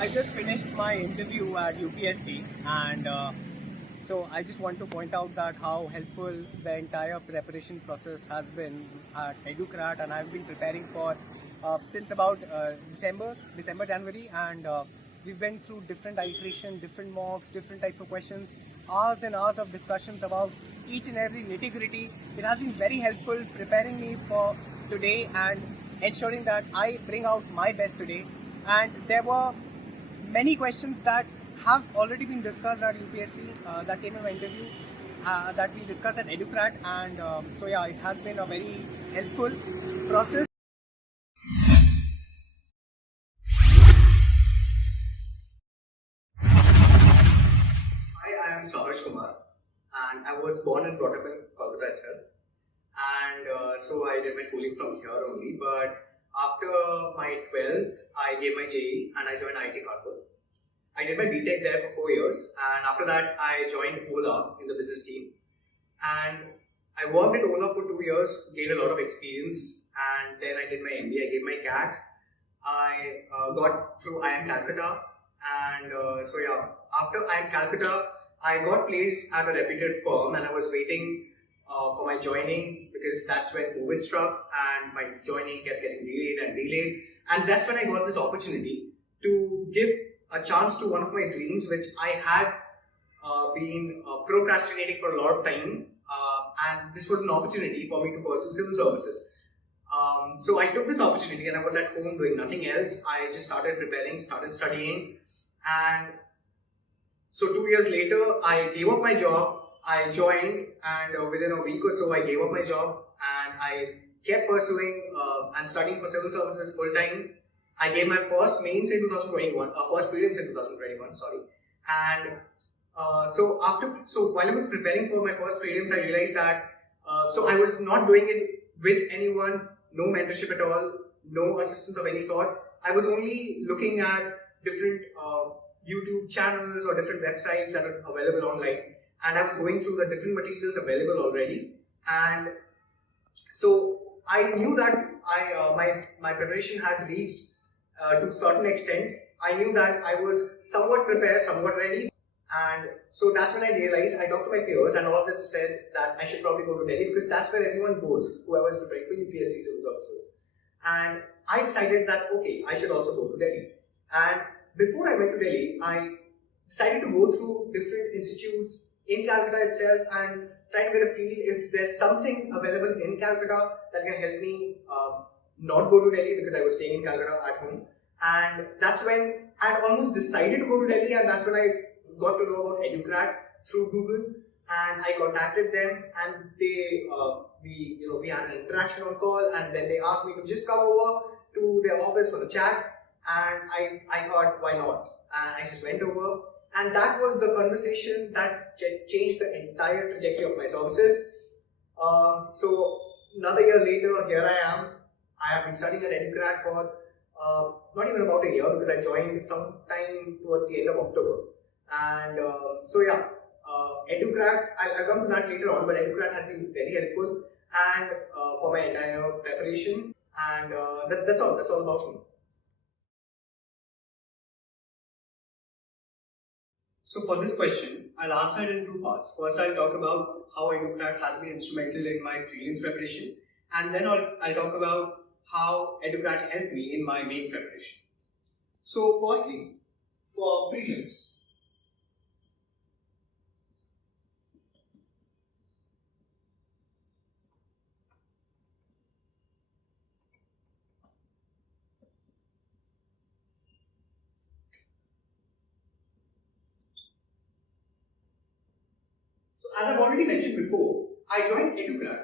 I just finished my interview at UPSC and so I just want to point out that how helpful the entire preparation process has been at Educrat, and I've been preparing for since about December, January, and we went through different iterations, different mocks, different types of questions, hours and hours of discussions about each and every nitty-gritty. It has been very helpful preparing me for today and ensuring that I bring out my best today. And there were many questions that have already been discussed at UPSC that came in my interview that we discussed at Educrat, and so yeah, it has been a very helpful process. Hi, I am Sahars Kumar, and I was born and brought up in Kolkata itself, and so I did my schooling from here only. But after my 12th, I gave my JEE and I joined IIT Kanpur. I did my BTech there for 4 years, and after that I joined Ola in the business team, and I worked at Ola for 2 years, gained a lot of experience, and then I did my MBA, I gave my CAT, I got through IIM Calcutta, and so yeah, after IIM Calcutta, I got placed at a reputed firm, and I was waiting for my joining because that's when COVID struck, and my joining kept getting delayed, and that's when I got this opportunity to give a chance to one of my dreams, which I had been procrastinating for a lot of time, and this was an opportunity for me to pursue civil services. So I took this opportunity, and I was at home doing nothing else. I just started preparing, started studying, and so 2 years later, I gave up my job. I joined, and within a week or so, I gave up my job, and I kept pursuing and studying for civil services full time. I gave my first mains in 2021, first prelims in 2021, sorry. And so while I was preparing for my first prelims, I realized that, so I was not doing it with anyone, no mentorship at all, no assistance of any sort. I was only looking at different YouTube channels or different websites that are available online. And I was going through the different materials available already. And so I knew that my preparation had reached to a certain extent. I knew that I was somewhat prepared, somewhat ready, and so that's when I realized, I talked to my peers, and all of them said that I should probably go to Delhi because that's where everyone goes, whoever is preparing for UPSC Civil Services. And I decided that, okay, I should also go to Delhi. And before I went to Delhi, I decided to go through different institutes in Calcutta itself and try to get a feel if there's something available in Calcutta that can help me not go to Delhi, because I was staying in Calcutta at home. And that's when I had almost decided to go to Delhi, and that's when I got to know about Educrat through Google, and I contacted them, and we had an interaction on call, and then they asked me to just come over to their office for a chat, and I thought, why not? And I just went over, and that was the conversation that changed the entire trajectory of my services. So another year later, here I am. I have been studying at Educrat for not even about a year, because I joined sometime towards the end of October. And so yeah, Educrat, I'll come to that later on, but Educrat has been very helpful and for my entire preparation, and that's all about me. So for this question, I'll answer it in two parts. First, I'll talk about how Educrat has been instrumental in my prelims preparation, and then I'll talk about how Educrat helped me in my mains preparation. So firstly, for prelims, as I've already mentioned before, I joined Educrat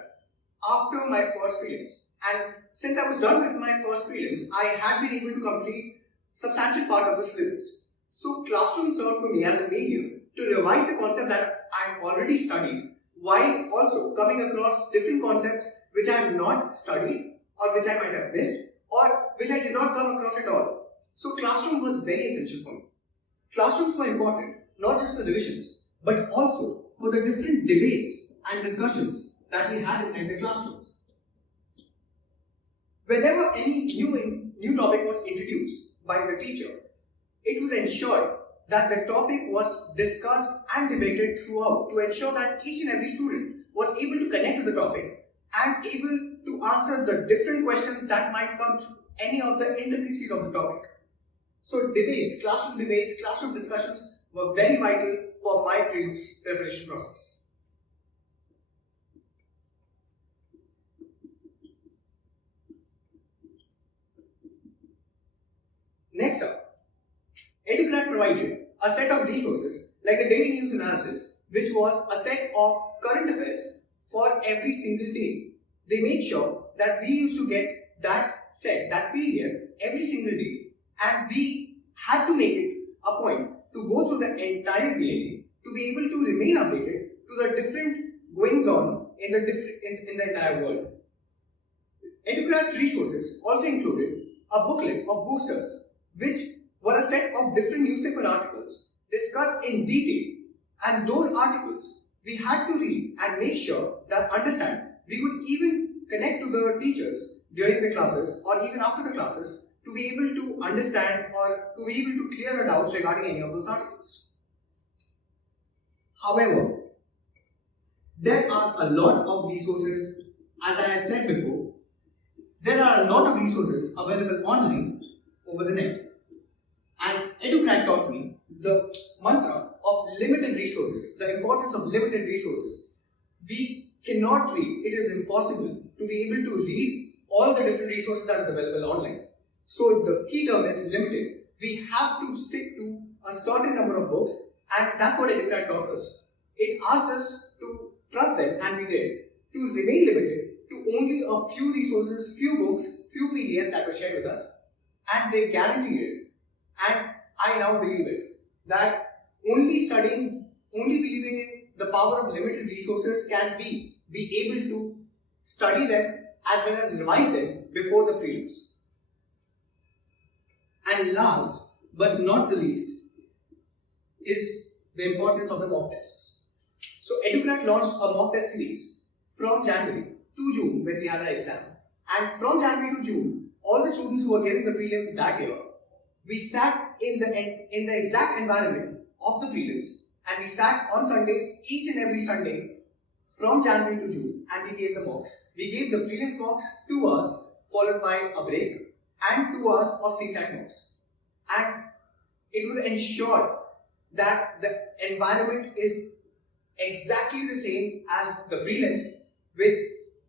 after my first prelims. And since I was done with my first prelims, I had been able to complete substantial part of the syllabus. So classroom served for me as a medium to revise the concept that I've already studied, while also coming across different concepts which I have not studied, or which I might have missed, or which I did not come across at all. So classroom was very essential for me. Classrooms were important, not just for revisions, but also for the different debates and discussions that we had inside the classrooms. Whenever any new topic was introduced by the teacher, it was ensured that the topic was discussed and debated throughout to ensure that each and every student was able to connect to the topic and able to answer the different questions that might come through any of the intricacies of the topic. So debates, classroom discussions were very vital for my preparation process. Next up, Educrat provided a set of resources like the daily news analysis, which was a set of current affairs for every single day. They made sure that we used to get that set, that PDF, every single day, and we had to make it a point to go through the entire daily to be able to remain updated to the different goings on in the entire world. Educrat's resources also included a booklet of boosters, which were a set of different newspaper articles discussed in detail, and those articles we had to read and make sure that understand. We could even connect to the teachers during the classes or even after the classes to be able to understand or to be able to clear our doubts regarding any of those articles. However, there are a lot of resources, as I had said before, there are a lot of resources available online over the net. And Educrat taught me the mantra of limited resources, the importance of limited resources. We cannot read, it is impossible to be able to read all the different resources that are available online. So the key term is limited. We have to stick to a certain number of books, and that's what Educrat taught us. It asked us to trust them, and we did, to remain limited to only a few resources, few books, few PDFs that were shared with us, and they guaranteed it. And I now believe it, that only believing in the power of limited resources can we be able to study them as well as revise them before the prelims. And last but not the least is the importance of the mock tests. So Educrat launched a mock test series from January to June when we had our exam. And from January to June, all the students who were getting the prelims that year, we sat in the exact environment of the prelims, and we sat on Sundays, each and every Sunday from January to June, and we gave the mocks. We gave the prelims mocks 2 hours, followed by a break, and 2 hours of CSAT mocks. And it was ensured that the environment is exactly the same as the prelims, with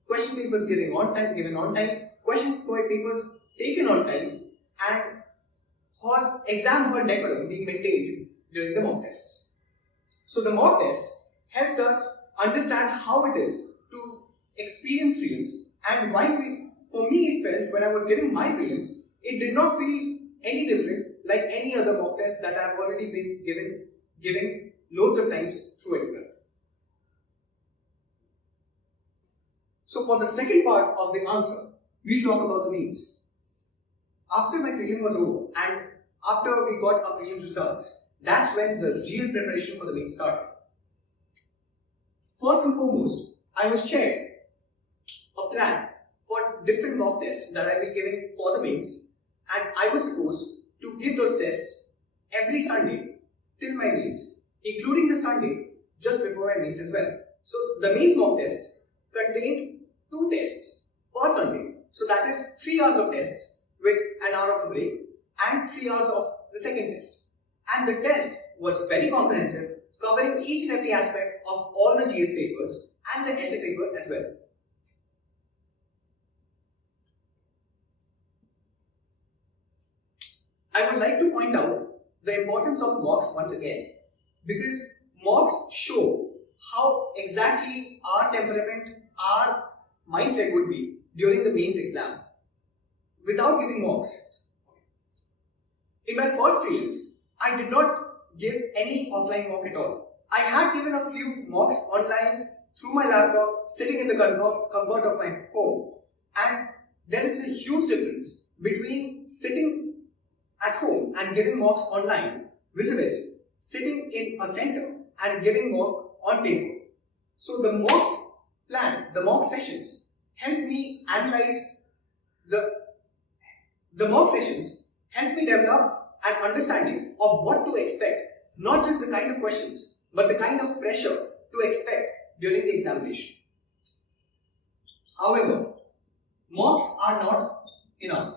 question papers given on time, question papers taken on time, and exam hall decorum being maintained during the mock tests. So the mock tests helped us understand how it is to experience prelims, and for me it felt when I was giving my prelims, it did not feel any different like any other mock test that I have already been giving loads of times through Educrat. So for the second part of the answer, we'll talk about the mains. After my prelim was over and after we got our prelims results, that's when the real preparation for the mains started. First and foremost, I was shared a plan for different mock tests that I'll be giving for the mains, and I was supposed to give those tests every Sunday till my mains, including the Sunday just before my mains as well. So the mains mock tests contained 2 tests per Sunday. So that is 3 hours of tests with an hour of a break and 3 hours of the second test. And the test was very comprehensive, covering each and every aspect of all the GS papers and the essay paper as well. I would like to point out the importance of mocks once again, because mocks show how exactly our temperament, our mindset would be during the mains exam. Without giving mocks, in my first prelims, I did not give any offline mock at all. I had given a few mocks online through my laptop, sitting in the comfort of my home. And there is a huge difference between sitting at home and giving mocks online, vis-a-vis sitting in a center and giving mock on paper. So the mocks plan, the mock sessions, helped me analyze the mock sessions helped me develop and understanding of what to expect, not just the kind of questions, but the kind of pressure to expect during the examination. However, mocks are not enough.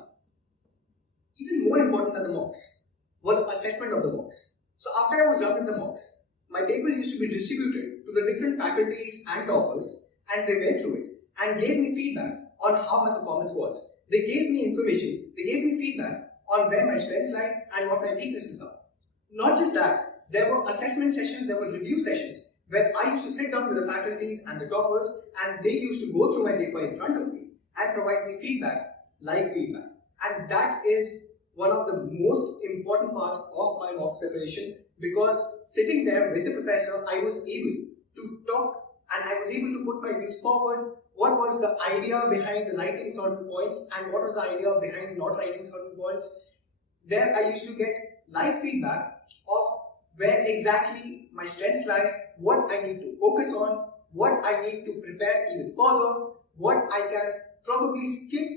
Even more important than the mocks was assessment of the mocks. So after I was done with the mocks, my papers used to be distributed to the different faculties and toppers, and they went through it and gave me feedback on how my performance was. They gave me information, they gave me feedback on where my strengths lie and what my weaknesses are. Not just that, there were assessment sessions, there were review sessions where I used to sit down with the faculties and the toppers, and they used to go through my paper in front of me and provide me feedback, like feedback. And that is one of the most important parts of my mocks preparation, because sitting there with the professor, I was able to talk and I was able to put my views forward. What was the idea behind writing certain points and what was the idea behind not writing certain points. There I used to get live feedback of where exactly my strengths lie, what I need to focus on, what I need to prepare even further, what I can probably skip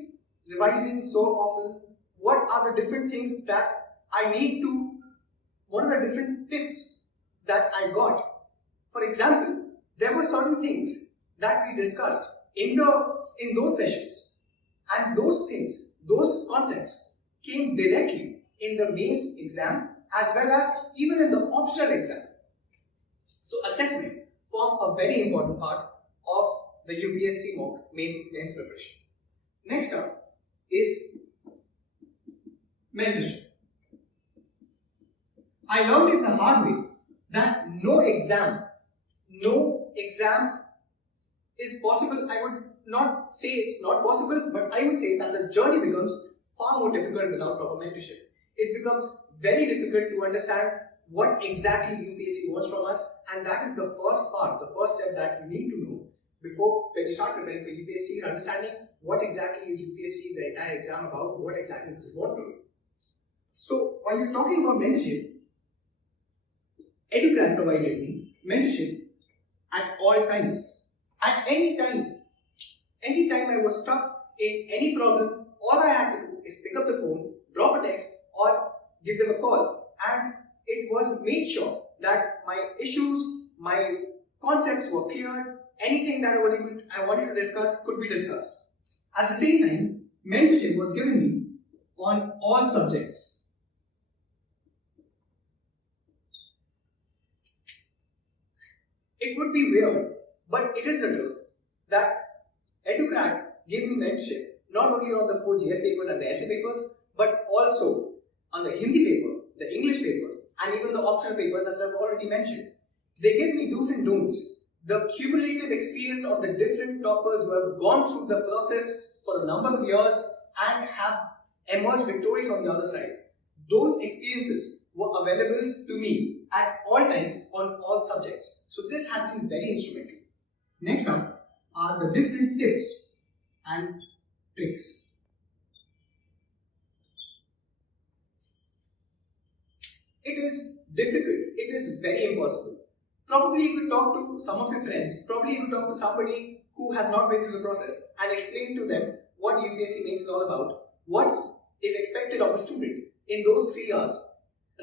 revising so often, what are the different things that I need to, what are the different tips that I got. For example, there were certain things that we discussed in those sessions, and those things, those concepts came directly in the mains exam as well as even in the optional exam. So assessment formed a very important part of the UPSC mock mains preparation. Next up is mentorship. I learned it the hard way that no exam is possible. I would not say it's not possible, but I would say that the journey becomes far more difficult without proper mentorship. It becomes very difficult to understand what exactly UPSC wants from us, and that is the first part, the first step that you need to know before when you start preparing for UPSC is understanding what exactly is UPSC, the entire exam about, what exactly does it want from you. So while you're talking about mentorship, Educrat provided me mentorship at all times. At any time I was stuck in any problem, all I had to do is pick up the phone, drop a text, or give them a call. And it was made sure that my issues, my concepts were cleared, anything that I wanted to discuss could be discussed. At the same time, mentorship was given me on all subjects. It would be weird, but it is the truth that Educrat gave me mentorship not only on the 4 GS papers and the essay papers, but also on the Hindi paper, the English papers, and even the optional papers as I've already mentioned. They gave me do's and don'ts, the cumulative experience of the different toppers who have gone through the process for a number of years and have emerged victorious on the other side. Those experiences were available to me at all times on all subjects. So this has been very instrumental. Next up are the different tips and tricks. It is difficult. It is very impossible. Probably you could talk to some of your friends. Probably you could talk to somebody who has not been through the process and explain to them what UPSC mains is all about, what is expected of a student in those 3 years.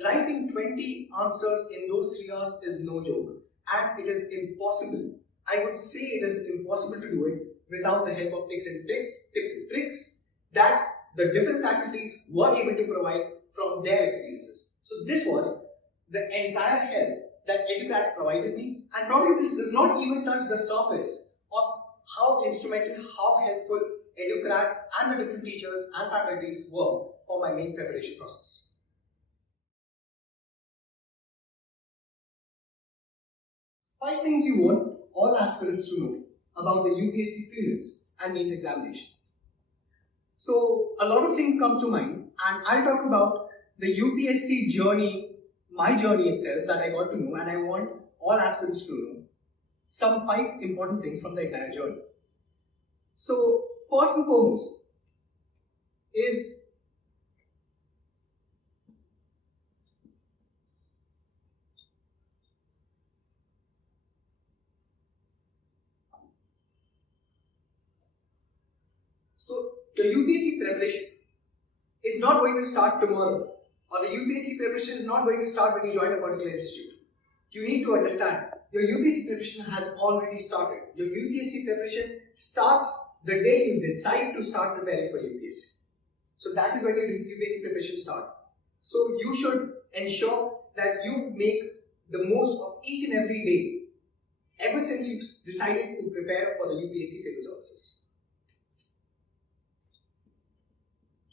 Writing 20 answers in those 3 years is no joke, and it is impossible. I would say it is impossible to do it without the help of tips and tricks that the different faculties were able to provide from their experiences. So this was the entire help that Educrat provided me, and probably this does not even touch the surface of how instrumental, how helpful Educrat and the different teachers and faculties were for my main preparation process. Five things you want all aspirants to know about the UPSC Prelims and mains examination. So a lot of things come to mind, and I'll talk about the UPSC journey, my journey itself that I got to know, and I want all aspirants to know some 5 important things from the entire journey. So first and foremost is the UPSC preparation is not going to start tomorrow or the UPSC preparation is not going to start when you join a particular institute. You need to understand your UPSC preparation has already started. Your UPSC preparation starts the day you decide to start preparing for UPSC. So that is when your UPSC preparation starts. So you should ensure that you make the most of each and every day ever since you decided to prepare for the UPSC Civil Services.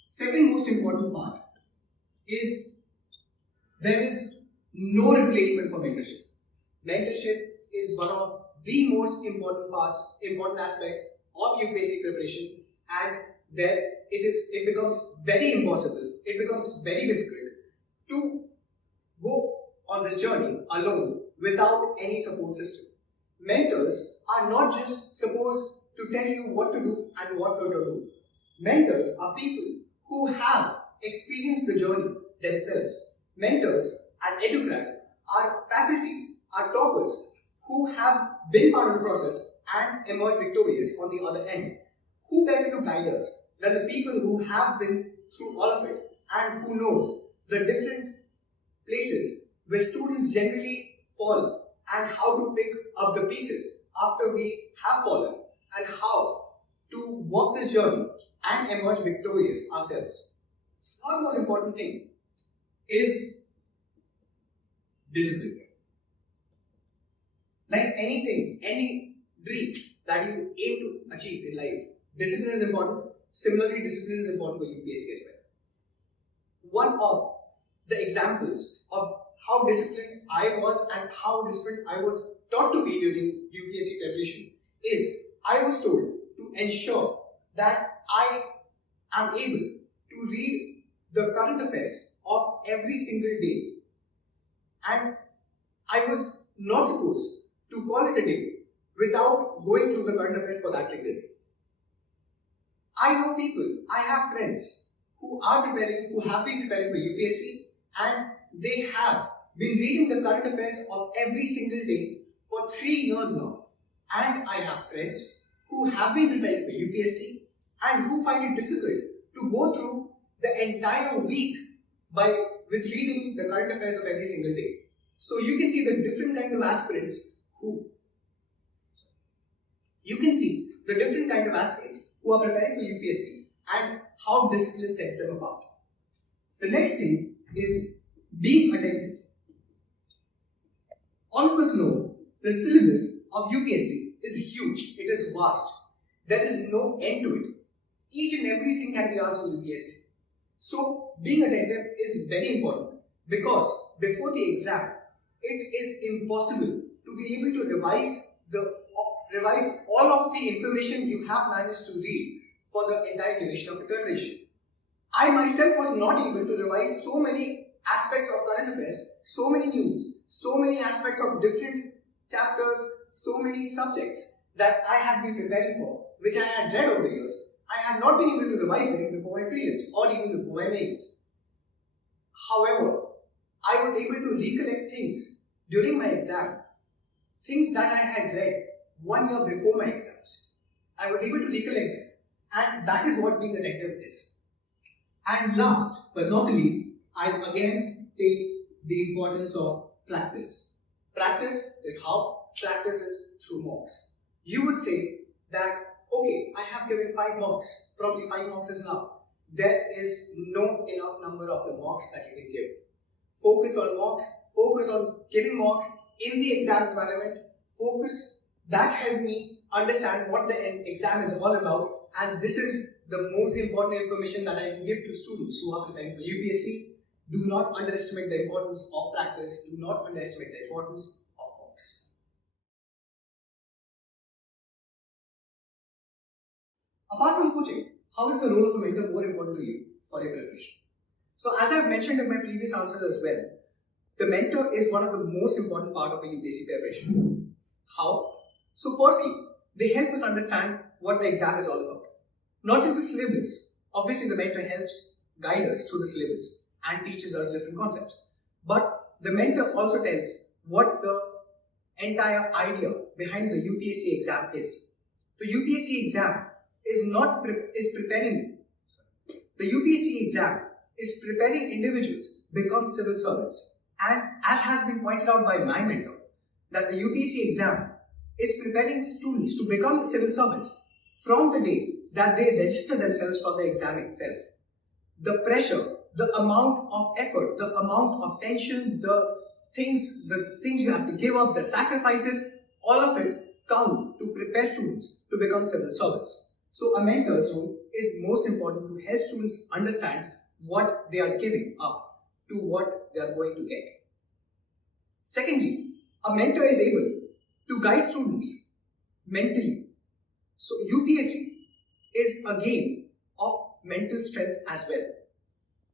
Second most important part is there is no replacement for mentorship. Mentorship is one of the most important aspects of UPSC preparation, and there it becomes very impossible, it becomes very difficult to go on this journey alone without any support system. Mentors are not just supposed to tell you what to do and what not to do. Mentors are people who have experienced the journey themselves. Mentors at Educrat are faculties, are toppers who have been part of the process and emerged victorious on the other end. Who better to guide us than the people who have been through all of it and who knows the different places where students generally fall and how to pick up the pieces after we have fallen and how to walk this journey and emerge victorious ourselves. One most important thing is discipline. Like anything, any dream that you aim to achieve in life, discipline is important. Similarly, discipline is important for UPSC as well. One of the examples of how disciplined I was and how disciplined I was taught to be during UPSC preparation is I was told to ensure that I am able to read the current affairs of every single day, and I was not supposed to call it a day without going through the current affairs for that single day. I know people, I have friends who have been preparing for UPSC, and they have been reading the current affairs of every single day for 3 years now. And I have friends who have been preparing for UPSC and who find it difficult to go through the entire week with reading the current affairs of every single day. So you can see the different kind of aspirants who are preparing for UPSC and how discipline sets them apart. The next thing is being attentive. All of us know the syllabus of UPSC is huge, it is vast. There is no end to it. Each and everything can be asked in UPSC. So being attentive is very important because before the exam, it is impossible to be able to revise all of the information you have managed to read for the entire duration of the preparation. I myself was not able to revise so many aspects of current affairs, so many news, so many aspects of different chapters, so many subjects that I had been preparing for, which I had read over the years. I had not been able to revise them before my prelims or even before my mains. However, I was able to recollect things during my exam, things that I had read 1 year before my exams. I was able to recollect them, and that is what being attentive is. And last but not the least, I again state the importance of practice. Practice is how? Practice is through mocks. You would say that, okay, I have given 5 mocks, probably 5 mocks is enough. There is no enough number of the mocks that you can give. Focus on mocks, focus on giving mocks in the exam environment, that helped me understand what the exam is all about, and this is the most important information that I can give to students who are preparing for UPSC. Do not underestimate the importance of practice, do not underestimate the importance of mocks. Apart from coaching, how is the role of a mentor more important to you for your preparation? So as I've mentioned in my previous answers as well, the mentor is one of the most important part of a UPSC preparation. How? So firstly, they help us understand what the exam is all about. Not just the syllabus. Obviously the mentor helps guide us through the syllabus and teaches us different concepts. But the mentor also tells what the entire idea behind the UPSC exam is. The UPSC exam is preparing. The UPSC exam is preparing individuals become civil servants. And as has been pointed out by my mentor, that the UPSC exam is preparing students to become civil servants from the day that they register themselves for the exam itself. The pressure, the amount of effort, the amount of tension, the things you have to give up, the sacrifices, all of it count to prepare students to become civil servants. So a mentor's role is most important to help students understand what they are giving up to what they are going to get. Secondly, a mentor is able to guide students mentally. So UPSC is a game of mental strength as well.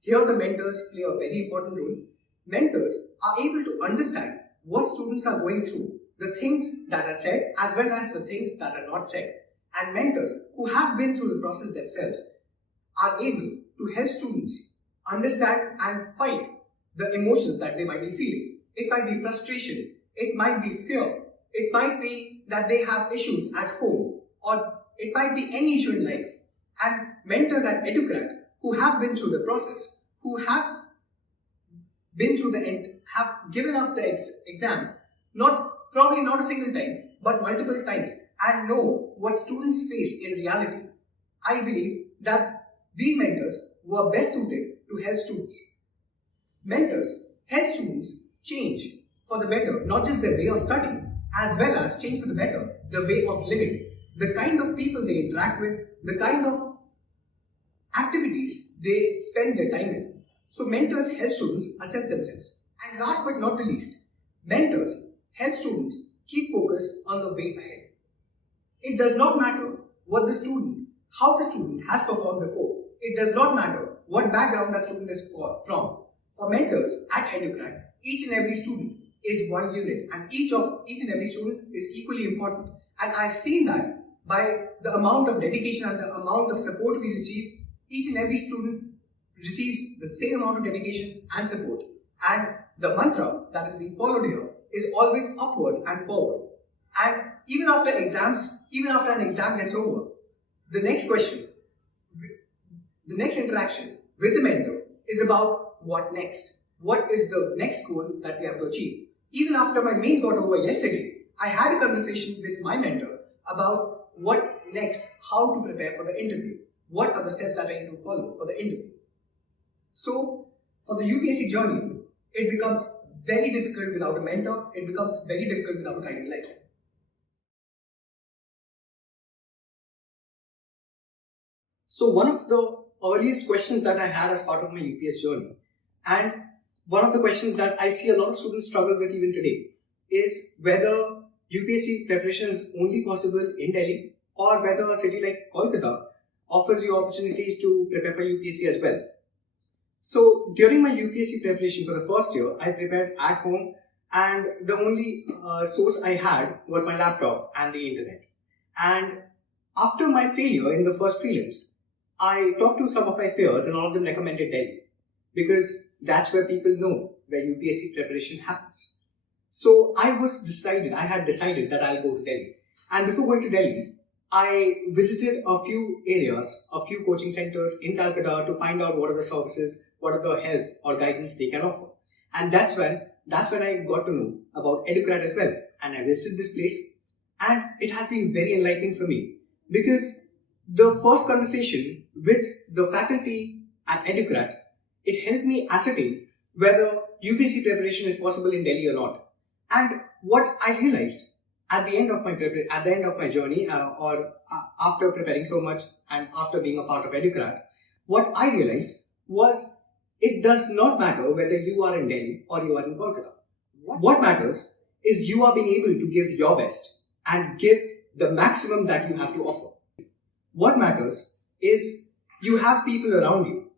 Here the mentors play a very important role. Mentors are able to understand what students are going through, the things that are said as well as the things that are not said. And mentors who have been through the process themselves are able to help students understand and fight the emotions that they might be feeling. It might be frustration, it might be fear, it might be that they have issues at home, or it might be any issue in life. And mentors at Educrat who have been through the process, who have been through the end, have given up the exam, probably not a single time, but multiple times, and know what students face in reality. I believe that these mentors were best suited to help students. Mentors help students change for the better, not just their way of studying, as well as change for the better, the way of living, the kind of people they interact with, the kind of activities they spend their time in. So mentors help students assess themselves. And last but not the least, mentors help students keep focused on the way ahead. It does not matter how the student has performed before. It does not matter what background that student is from. For mentors at Educrat, each and every student is one unit, and each and every student is equally important. And I've seen that by the amount of dedication and the amount of support we receive. Each and every student receives the same amount of dedication and support. And the mantra that is being followed here is always upward and forward. And even after an exam gets over, the next question, the next interaction with the mentor is about what next. What is the next goal that we have to achieve? Even after my main got over yesterday, I had a conversation with my mentor about what next, how to prepare for the interview. What are the steps that I need to follow for the interview? So, for the UPSC journey, it becomes very difficult without a mentor. It becomes very difficult without a guiding light. So, one of the earliest questions that I had as part of my UPS journey, and one of the questions that I see a lot of students struggle with even today, is whether UPSC preparation is only possible in Delhi, or whether a city like Kolkata offers you opportunities to prepare for UPSC as well. So during my UPSC preparation for the first year, I prepared at home, and the only source I had was my laptop and the internet. And after my failure in the first prelims, I talked to some of my peers and all of them recommended Delhi, because that's where people know where UPSC preparation happens. So I had decided that I'll go to Delhi. And before going to Delhi, I visited a few areas, a few coaching centers in Kolkata to find out what are the services, what are the help or guidance they can offer. And that's when I got to know about Educrat as well. And I visited this place, and it has been very enlightening for me, because the first conversation with the faculty at Educrat, it helped me ascertain whether UPSC preparation is possible in Delhi or not. And what I realized at the end of my journey, after preparing so much and after being a part of Educrat, what I realized was it does not matter whether you are in Delhi or you are in Kolkata. What matters is you are being able to give your best and give the maximum that you have to offer. What matters is you have people around you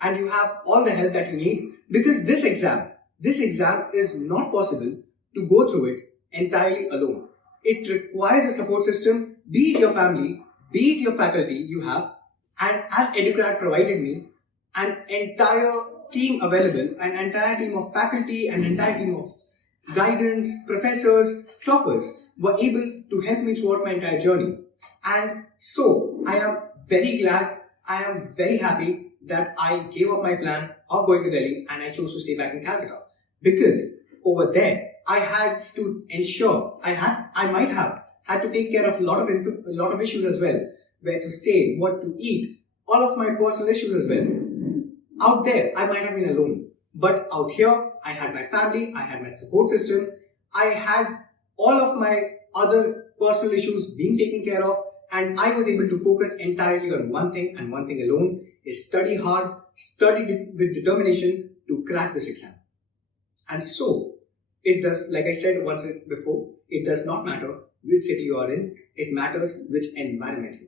and you have all the help that you need, because this exam is not possible to go through it entirely alone. It requires a support system, be it your family, be it your faculty you have, and as Educrat provided me an entire team available, an entire team of faculty, an entire team of guidance, professors, toppers were able to help me throughout my entire journey. And so I am very glad, I am very happy that I gave up my plan of going to Delhi and I chose to stay back in Calcutta. Because over there, I had to ensure, I might have had to take care of a lot of issues as well. Where to stay, what to eat, all of my personal issues as well. Out there, I might have been alone. But out here, I had my family, I had my support system, I had all of my other personal issues being taken care of, and I was able to focus entirely on one thing and one thing alone, is study hard, study with determination to crack this exam. And so, it does, like I said once before, it does not matter which city you are in, it matters which environment you are in.